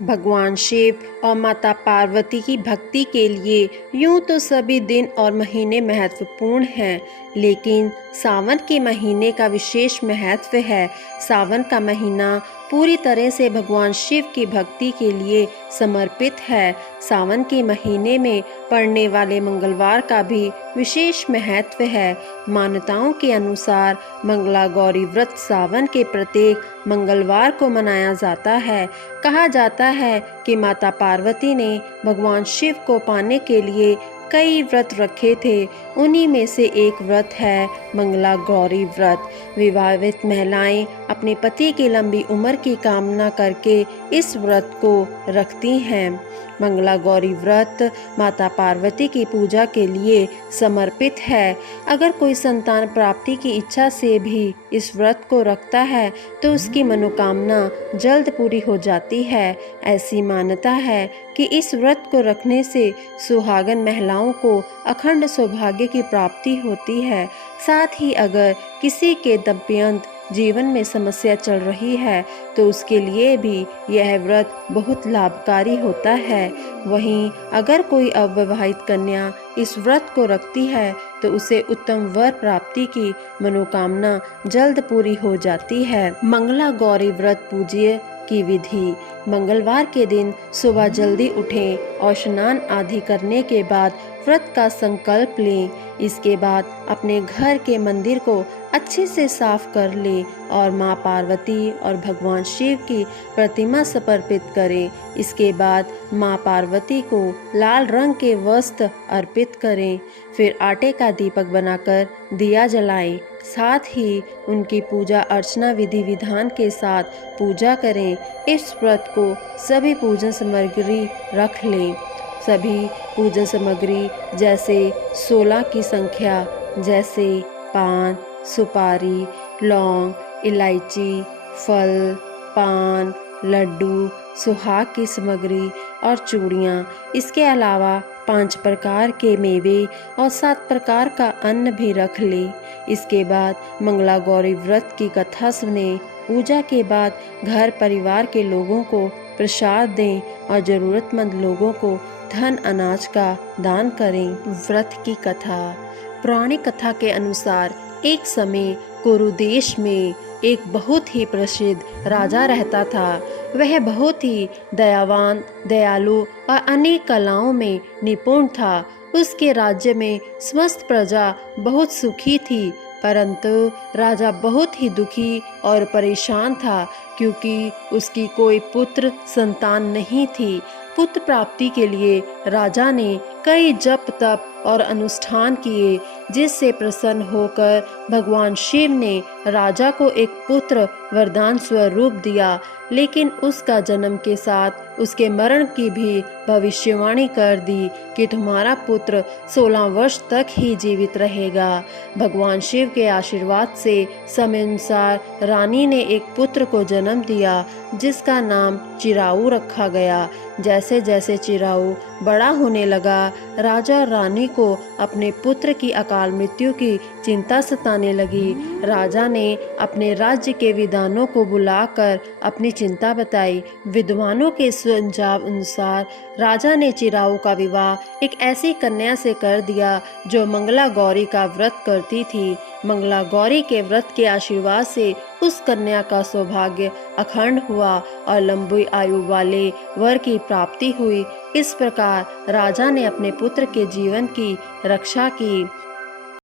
भगवान शिव और माता पार्वती की भक्ति के लिए यूं तो सभी दिन और महीने महत्वपूर्ण हैं, लेकिन सावन के महीने का विशेष महत्व है। सावन का महीना पूरी तरह से भगवान शिव की भक्ति के लिए समर्पित है। सावन के महीने में पड़ने वाले मंगलवार का भी विशेष महत्व है। मान्यताओं के अनुसार मंगला गौरी व्रत सावन के प्रत्येक मंगलवार को मनाया जाता है। कहा जाता है कि माता पार्वती ने भगवान शिव को पाने के लिए कई व्रत रखे थे। उन्हीं में से एक व्रत है मंगला गौरी व्रत। विवाहित महिलाएं अपने पति की लंबी उम्र की कामना करके इस व्रत को रखती हैं। मंगला गौरी व्रत माता पार्वती की पूजा के लिए समर्पित है। अगर कोई संतान प्राप्ति की इच्छा से भी इस व्रत को रखता है तो उसकी मनोकामना जल्द पूरी हो जाती है। ऐसी मान्यता है कि इस व्रत को रखने से सुहागन महिलाओं को अखंड सौभाग्य की प्राप्ति होती है। साथ ही अगर किसी के दंपत्ति जीवन में समस्या चल रही है तो उसके लिए भी यह व्रत बहुत लाभकारी होता है। वहीं अगर कोई अविवाहित कन्या इस व्रत को रखती है तो उसे उत्तम वर प्राप्ति की मनोकामना जल्द पूरी हो जाती है। मंगला गौरी व्रत पूज्य की विधि। मंगलवार के दिन सुबह जल्दी उठें और स्नान आदि करने के बाद व्रत का संकल्प लें। इसके बाद अपने घर के मंदिर को अच्छे से साफ कर लें और माँ पार्वती और भगवान शिव की प्रतिमा समर्पित करें। इसके बाद माँ पार्वती को लाल रंग के वस्त्र अर्पित करें। फिर आटे का दीपक बनाकर दिया जलाएं। साथ ही उनकी पूजा अर्चना विधि विधान के साथ पूजा करें। इस व्रत को सभी पूजन सामग्री रख लें। सभी पूजन सामग्री जैसे 16 की संख्या, जैसे पान, सुपारी, लौंग, इलायची, फल, पान, लड्डू, सुहाग की सामग्री और चूड़ियाँ। इसके अलावा 5 प्रकार के मेवे और 7 प्रकार का अन्न भी रख ले। इसके बाद मंगला गौरी व्रत की कथा सुने। पूजा के बाद घर परिवार के लोगों को प्रसाद दें और ज़रूरतमंद लोगों को धन अनाज का दान करें। व्रत की कथा। पौराणिक कथा के अनुसार एक समय कुरु देश में एक बहुत ही प्रसिद्ध राजा रहता था। वह बहुत ही दयावान, दयालु और अनेक कलाओं में निपुण था। उसके राज्य में समस्त प्रजा बहुत सुखी थी, परंतु राजा बहुत ही दुखी और परेशान था क्योंकि उसकी कोई पुत्र संतान नहीं थी। पुत्र प्राप्ति के लिए राजा ने कई जप तप और अनुष्ठान किए, जिससे प्रसन्न होकर भगवान शिव ने राजा को एक पुत्र वरदान स्वरूप दिया। लेकिन उसका जन्म के साथ उसके मरण की भी भविष्यवाणी कर दी कि तुम्हारा पुत्र 16 वर्ष तक ही जीवित रहेगा। भगवान शिव के आशीर्वाद से समय अनुसार रानी ने एक पुत्र को जन्म दिया, जिसका नाम चिराऊ रखा गया। जैसे जैसे चिराऊ बड़ा होने लगा, राजा और रानी को अपने पुत्र की अकाल मृत्यु की चिंता सताने लगी। राजा ने अपने राज्य के विद्वानों को बुलाकर अपनी चिंता बताई। विद्वानों के सुझाव अनुसार राजा ने चिराऊ का विवाह एक ऐसी कन्या से कर दिया जो मंगला गौरी का व्रत करती थी। मंगला गौरी के व्रत के आशीर्वाद से उस कन्या का सौभाग्य अखंड हुआ और लंबी आयु वाले वर की प्राप्ति हुई। इस प्रकार राजा ने अपने पुत्र के जीवन की रक्षा की।